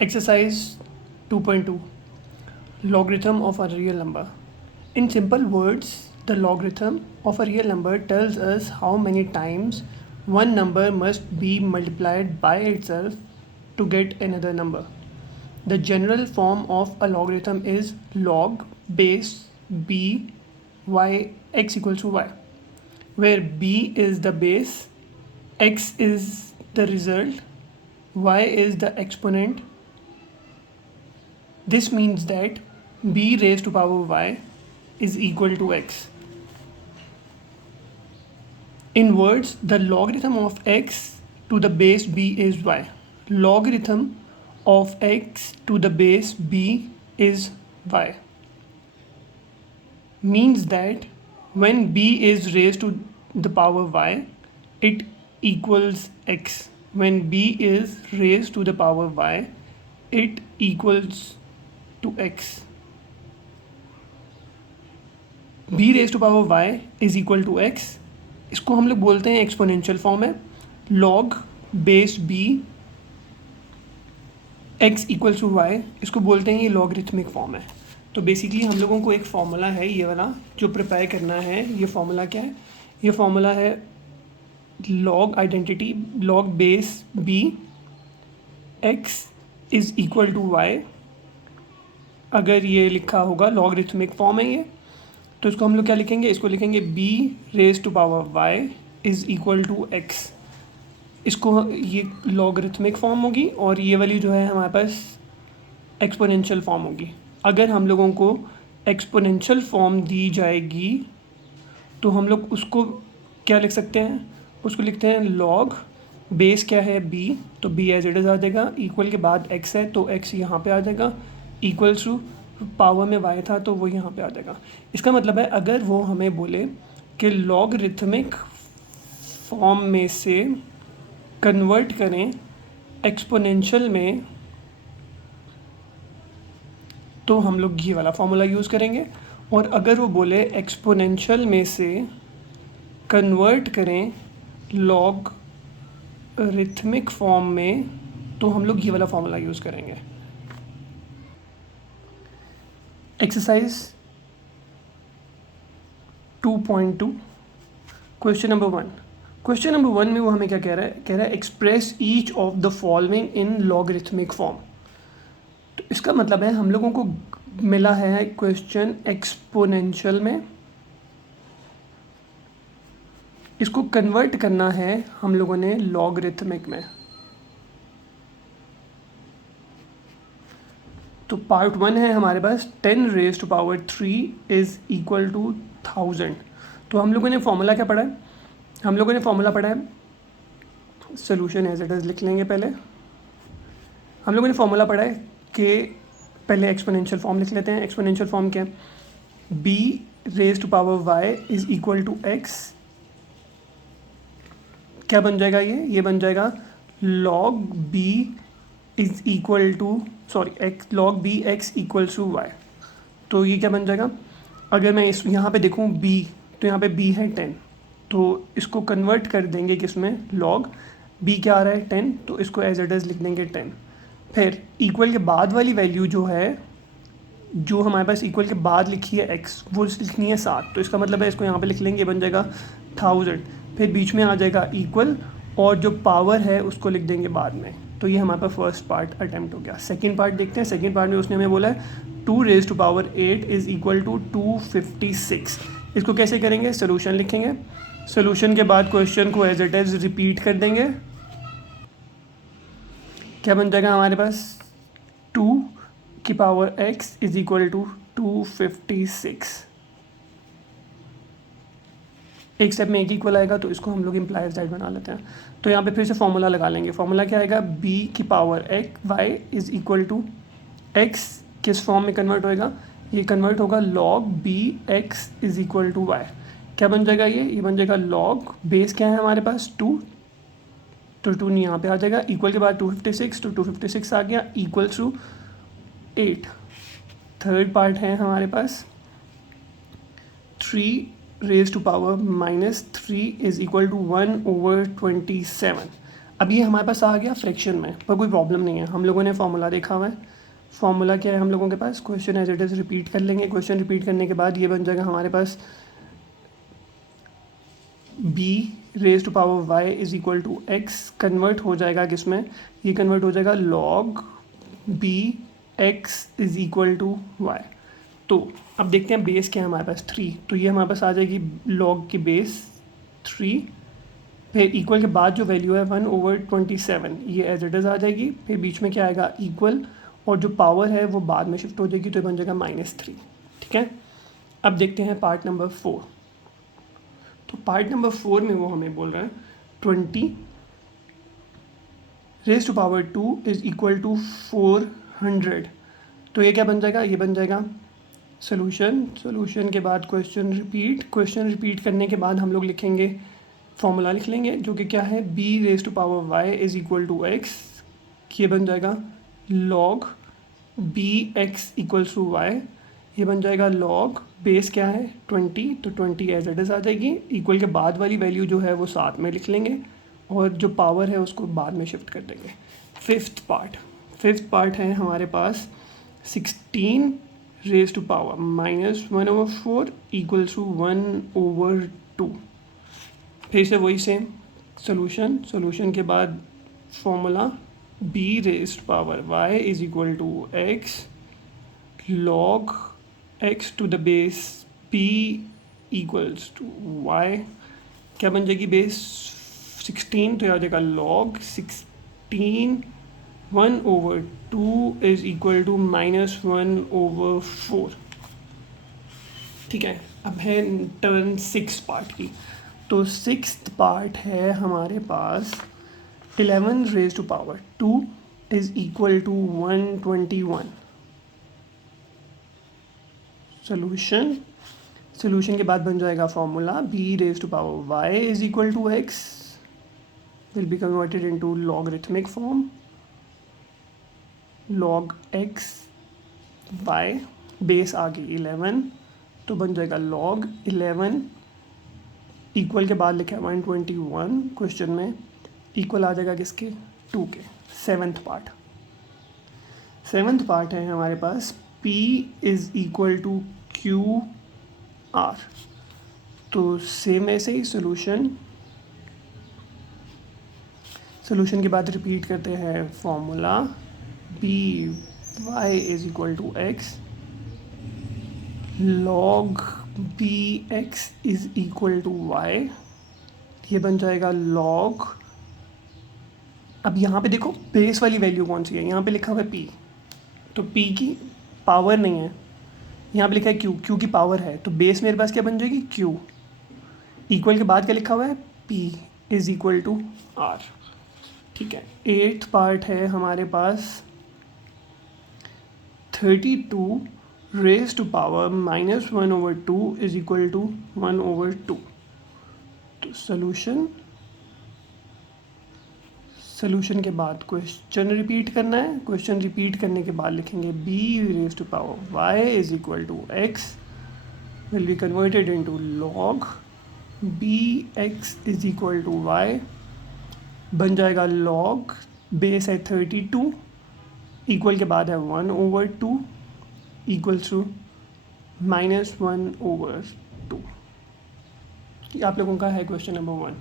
Exercise 2.2 Logarithm of a real number. In simple words, the logarithm of a real number tells us how many times one number must be multiplied by itself to get another number. The general form of a logarithm is log base b y x equals to y, where b is the base, x is the result, y is the exponent. This means that b raised to power y is equal to x. In words, the logarithm of x to the base b is y. Logarithm of x to the base b is y. Means that when b is raised to the power y, it equals x. When b is raised to the power y, it equals to x. b raise to power y is equal to x. इसको हम लोग बोलते हैं exponential form है. log base b x equals to y, इसको बोलते हैं ये लॉगरिथमिक फॉर्म है. तो बेसिकली हम लोगों को एक फॉर्मूला है ये वाला जो प्रिपेयर करना है. ये फॉर्मूला क्या है? ये फॉर्मूला है log identity, log base b x is equal to y. अगर ये लिखा होगा लॉगरिथमिक फॉर्म है ये, तो इसको हम लोग क्या लिखेंगे? इसको लिखेंगे b raise to power y is equal to x. इसको ये लॉगरिथमिक फॉर्म होगी और ये वाली जो है हमारे पास एक्सपोनेंशियल फॉर्म होगी. अगर हम लोगों को एक्सपोनेंशियल फॉर्म दी जाएगी तो हम लोग उसको क्या लिख सकते हैं? उसको लिखते हैं log बेस क्या है b, तो b एज इट इज़ आ जाएगा. इक्वल के बाद x है तो x यहाँ पे आ जाएगा. इक्वल्स टू पावर में y था तो वो यहाँ पे आ जाएगा. इसका मतलब है अगर वो हमें बोले कि लॉगरिथमिक फॉर्म में से कन्वर्ट करें एक्सपोनेंशियल में, तो हम लोग ये वाला फॉर्मूला यूज़ करेंगे. और अगर वो बोले एक्सपोनेंशियल में से कन्वर्ट करें लॉगरिथमिक फॉर्म में, तो हम लोग ये वाला फॉर्मूला यूज़ करेंगे. Exercise 2.2 question number 1. Question number 1 में वो हमें क्या कह रहा है? कह रहा है express each of the following in logarithmic form. तो इसका मतलब है हम लोगों को मिला है क्वेश्चन एक्सपोनेंशियल में, इसको कन्वर्ट करना है हम लोगों ने लॉगरिथमिक में. तो पार्ट 1 है हमारे पास 10 raise to power 3 is equal to 1000. तो हम लोगों ने फॉर्मूला क्या पढ़ा है? हम लोगों ने फॉर्मूला पढ़ा है, सोल्यूशन एज इट इज़ लिख लेंगे पहले. हम लोगों ने फॉर्मूला पढ़ा है कि पहले एक्सपोनेंशियल फॉर्म लिख लेते हैं. एक्सपोनेंशियल फॉर्म क्या है? b raise to power y is equal to x. क्या बन जाएगा ये बन जाएगा log b is equal to log b x equals to y. तो ये क्या बन जाएगा? अगर मैं इस यहाँ पे देखूँ b, तो यहाँ पे b है 10, तो इसको कन्वर्ट कर देंगे किसमें? log b क्या आ रहा है? 10, तो इसको एज इट इज़ लिख देंगे 10. फिर इक्वल के बाद वाली वैल्यू जो है, जो हमारे पास इक्वल के बाद लिखी है x, वो लिखनी है 7. तो इसका मतलब है इसको यहाँ पे लिख लेंगे, बन जाएगा 1000. फिर बीच में आ जाएगा इक्वल और जो पावर है उसको लिख देंगे बाद में. तो ये हमारे पास फर्स्ट पार्ट अटैम्प्ट हो गया. सेकंड पार्ट देखते हैं. सेकंड पार्ट में उसने हमें बोला है 2 raise to power 8 is equal to 256. इसको कैसे करेंगे? सोल्यूशन लिखेंगे. सोल्यूशन के बाद क्वेश्चन को एज इट इज़ रिपीट कर देंगे. क्या बन जाएगा हमारे पास? 2 की power x is equal to 256. एक स्टेप में एक इक्वल आएगा तो इसको हम लोग इम्प्लाइज दैट बना लेते हैं. तो यहाँ पे फिर से फॉर्मूला लगा लेंगे. फॉर्मूला क्या आएगा? b की power y is equal to x. किस फॉर्म में कन्वर्ट होएगा? ये कन्वर्ट होगा log b x is equal to y. क्या बन जाएगा ये बन जाएगा log बेस क्या है हमारे पास? 2, तो 2 यहाँ पे आ जाएगा. इक्वल के बाद 256, तो 256 आ गया इक्वल्स टू 8. थर्ड पार्ट है हमारे पास 3 raise to power -3 is equal to 1/27. अब ये हमारे पास आ गया फ्रैक्शन में, पर कोई प्रॉब्लम नहीं है, हम लोगों ने फार्मूला देखा हुआ है। फार्मूला क्या है हम लोगों के पास, question as it is repeat कर लेंगे। क्वेश्चन रिपीट करने के बाद ये बन जाएगा हमारे पास B raise to power Y is equal to X, convert हो जाएगा किसमें, ये कन्वर्ट हो जाएगा log B X is equal to Y. तो अब देखते हैं बेस क्या है हमारे पास 3, तो ये हमारे पास आ जाएगी लॉग की बेस 3, फिर इक्वल के बाद जो वैल्यू है 1/27 ये एज इट इज़ आ जाएगी, फिर बीच में क्या आएगा इक्वल, और जो पावर है वो बाद में शिफ्ट हो जाएगी, तो बन जाएगा -3। ठीक है, अब देखते हैं पार्ट नंबर 4। तो पार्ट नंबर 4 में वो हमें बोल रहा है 20 raise to power 2 is equal to 400। तो ये क्या बन जाएगा, ये बन जाएगा सोल्यूशन के बाद क्वेश्चन रिपीट करने के बाद हम लोग लिखेंगे फॉर्मूला लिख लेंगे, जो कि क्या है b raise to power y is equal to x, ये बन जाएगा log bx equals to y, ये बन जाएगा log बेस क्या है 20, तो 20 एज इट इज़ आ जाएगी, इक्वल के बाद वाली वैल्यू जो है वो साथ में लिख लेंगे, और जो पावर है उसको बाद में शिफ्ट कर देंगे। फिफ्थ पार्ट है हमारे पास 16 raise to power -1/4 equals to 1/2। फिर से वही सेम सोल्यूशन के बाद formula b raise to power y is equal to x log x to the base p equals to y, क्या बन जाएगी बेस 16, तो यह आ जाएगा log 16 1/2 इज इक्वल टू -1/4। ठीक है, अब है टर्न 6 पार्ट की। तो 6th पार्ट है हमारे पास 11 raise to power 2 is equal to 121। Solution के बाद बन जाएगा formula b raise to power y is equal to x will be converted into logarithmic form, log x y base आ गई 11, तो बन जाएगा log 11 इक्वल के बाद लिखा है 121 क्वेश्चन में, इक्वल आ जाएगा किसके 2 के। 7th पार्ट है हमारे पास p is equal to q r. तो सेम ऐसे ही सोल्यूशन के बाद रिपीट करते हैं formula b y is equal to x log bx is equal to y, ये बन जाएगा log, अब यहाँ पे देखो बेस वाली वैल्यू कौन सी है, यहाँ पे लिखा हुआ है p, तो p की पावर नहीं है, यहाँ पे लिखा है q की पावर है, तो बेस मेरे पास क्या बन जाएगी q, इक्वल के बाद क्या लिखा हुआ है p is equal to r। ठीक है, 8th पार्ट है हमारे पास 32 raise to power -1/2 is equal to 1/2। तो सोल्यूशन के बाद क्वेश्चन रिपीट करना है, क्वेश्चन रिपीट करने के बाद लिखेंगे b raise to power y is equal to x will be converted into log bx is equal to y, बन जाएगा log बेस है 32, इक्वल के बाद है 1/2 इक्वल्स टू -1/2। आप लोगों का है क्वेश्चन नंबर 1।